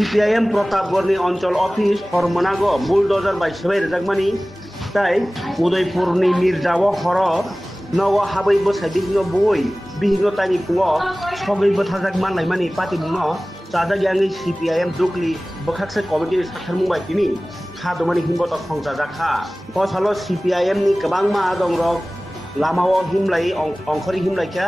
CPIM প্রতাপগড়নি অঞ্চল office হরমনাগ bulldozer by সেবাই রেজাকমানি তাই উদয়পুরনি মির্জাও হর নগ হাबै বসাই বিহিঙ্গ বই বিহিঙ্গ তাইনি ফুङाव सगैबो थाजाक माननायमानि पार्टी बुङो जाजागियाङै सिपिआइएम दुखलि बखाकसे कमिटि साथारमुं बायदिनि खादमानि हिमबत संजाजाखा पसालो सिपिआइएम नि गोबां मा दं रक लामाव हिमलाय अंखरि हिमलायखा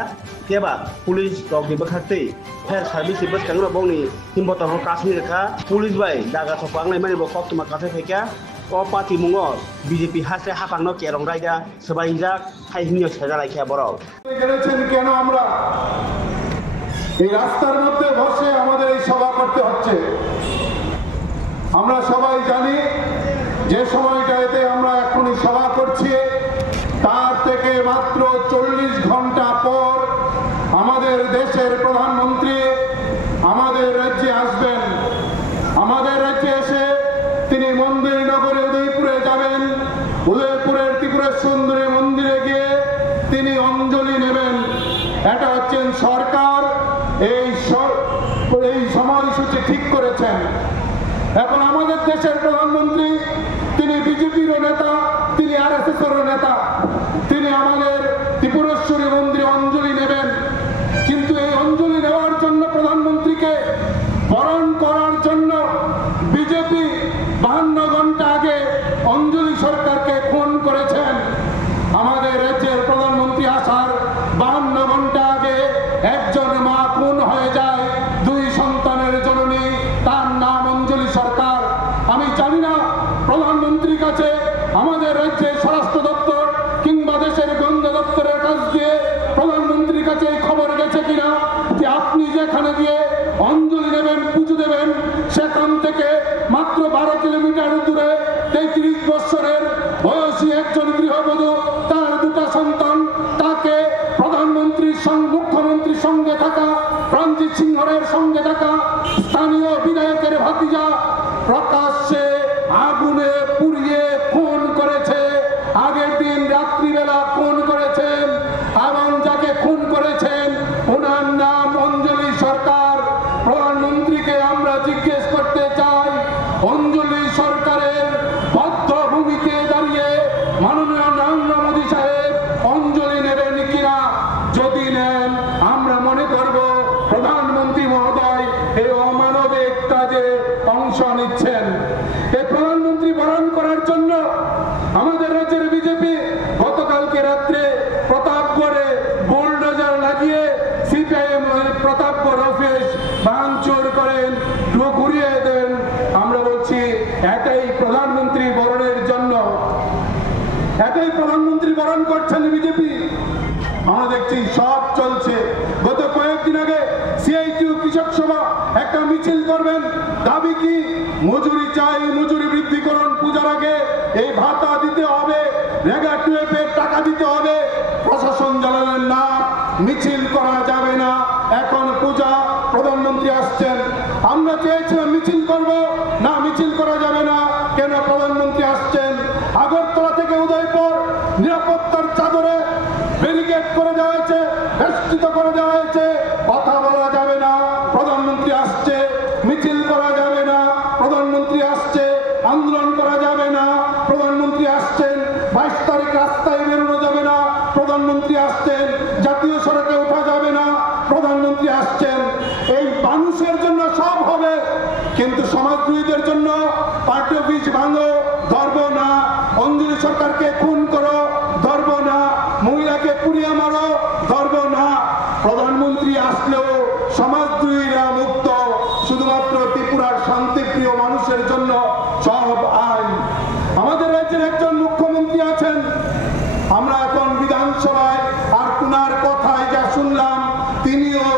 केबा पुलिस रगनि बखाकते फायर सार्भिस बसखांनो बंनि हिमबत हो काश्मीरखा पुलिस बाय दागा थपांनायमानि बो कक्तमा काथे फैका ও পার্টি মুঙ বিজেপি হাসে হাপাংন কেরং রাইদা সবাইজা খাইহিনিও সেজালাইখা বড় গেছেন কেন আমরা এই রাস্তার মধ্যে বসে আমাদের এই সভা করতে হচ্ছে আমরা সবাই জানি যে সময়টাতে আমরা এখনই সভা করছি তার থেকে মাত্র 40 ঘন্টা পর আমাদের দেশের প্রধানমন্ত্রী আমাদের রাজ্যে আসবেন আমাদের রাজ্যে এসে তিনি মন্দির নগরে উদয়পুরে যাবেন উদয়পুরের ত্রিপুরা সুন্দরী মন্দিরে গিয়ে তিনি অঞ্জলি নেবেন এটা হচ্ছেন সরকার এই সময়সূচি ঠিক করেছেন এখন আমাদের দেশের প্রধানমন্ত্রী তিনি বিজেপির নেতা তিনি আরএসএস-এর নেতা তিনি আমাদের ত্রিপুরেশ্বরী মন্দিরে অঞ্জলি নেবেন কিন্তু এই অঞ্জলি নেওয়ার জন্য প্রধানমন্ত্রীকে বরণ করার জন্য বিজেপি 52 ঘন্টা আগে অঞ্জলি সরকারকে ফোন করেছেন আমাদের রাজ্যের প্রধানমন্ত্রী আসার 52 ঘন্টা আগে একজন মা খুন হয়ে যায় 2 সন্তানের জননী তার নাম অঞ্জলি সরকার আমি জানি না প্রধানমন্ত্রীর কাছে আমাদের রাজ্যের স্বরাষ্ট্র দপ্তর কিংবা দেশের গোয়েন্দা দপ্তরের কাছ দিয়ে প্রধানমন্ত্রীর কাছে এই খবর গেছে কিনা যে আপনি যেখানে গিয়ে অঞ্জলি নেবেন পুজো দেবেন সেখান থেকে মাত্র 12 কিলোমিটার দূরে 33 বছরের বয়সী একজন গৃহবধূ তার 2টা সন্তান তাকে প্রধানমন্ত্রীর মুখ্যমন্ত্রীর সঙ্গে থাকা রঞ্জিত সিংহরের সঙ্গে থাকা স্থানীয় বিধায়কের ভাতিজা প্রকাশ্যে আগুনে পুড়িয়ে খুন করেছে আগের দিন রাত্রিবেলা খুন করেছেন এবং যাকে খুন করেছেন ওনার নাম অঞ্জলি সরকার প্রধানমন্ত্রীকে আমরা জিজ্ঞেস করতে চাই অঞ্জলি সরকারের বদ্ধ ভূমিতে দাঁড়িয়ে মাননীয় নরেন্দ্র মোদী সাহেব অঞ্জলি নেবেন কিনা যদি নেন আমরা মনে করব প্রধানমন্ত্রী মহোদয় এই অমানবিক কাজে অংশ নিচ্ছেন এই প্রধানমন্ত্রী বরণ করার জন্য আমাদের রাজ্যের বিজেপি গতকালকে রাত্রে প্রতাপগড়ে বুলডোজার লাগিয়ে সিপিআইএম প্রতাপগড় অফিস ভাঙচুর করেন ঘুরিয়ে দেন আমরা বলছি এটাই প্রধানমন্ত্রী বরণের জন্য এটাই প্রধানমন্ত্রী বরণ করছেন বিজেপি আমরা দেখছি সব চলছে গত কয়েকদিন আগে সিআইটিউ কৃষক সভা একটা মিছিল করবেন দাবি কি মজুরি চাই মজুরি বৃদ্ধি করুন পূজার আগে এই ভাতা দিতে হবে রেগা টুয়েপের টাকা দিতে হবে প্রশাসন জানালেন না মিছিল করা যাবে না এখন পূজা প্রধানমন্ত্রী আসছেন আমরা চেয়েছিলাম মিছিল করব না মিছিল করা যাবে না কেন প্রধানমন্ত্রী আসছেন আগরতলা থেকে উদয়পুর নিরাপত্তার চাদরে ব্যারিকেড করে দেওয়া হয়েছে বেষ্টিত করে দেওয়া হয়েছে কথা বলা যাবে না প্রধানমন্ত্রী আসছে মিছিল করা যাবে না প্রধানমন্ত্রী আসছে আন্দোলন করা যাবে না প্রধানমন্ত্রী আসছেন 22 তারিখ রাস্তায় বেরোনো যাবে না প্রধানমন্ত্রী আসছেন জাতীয় সড়কে ওঠা যাবে না প্রধানমন্ত্রী আসছেন এই মানুষের জন্য সব হবে কিন্তু সমাজবিরোধীদের জন্য পার্টি অফিস ভাঙো ধরব না অঞ্জলি সরকারকে খুন করো ধরব না মহিলাকে পুড়িয়ে মারো ধরব না প্রধানমন্ত্রী আসলেও সমাজদ্রোহীরা মুক্ত শুধুমাত্র ত্রিপুরার শান্তিপ্রিয় মানুষের জন্য সব আইন আমাদের রাজ্যের একজন মুখ্যমন্ত্রী আছেন আমরা এখন বিধানসভায় আর কুনার কথায় যা শুনলাম তিনিও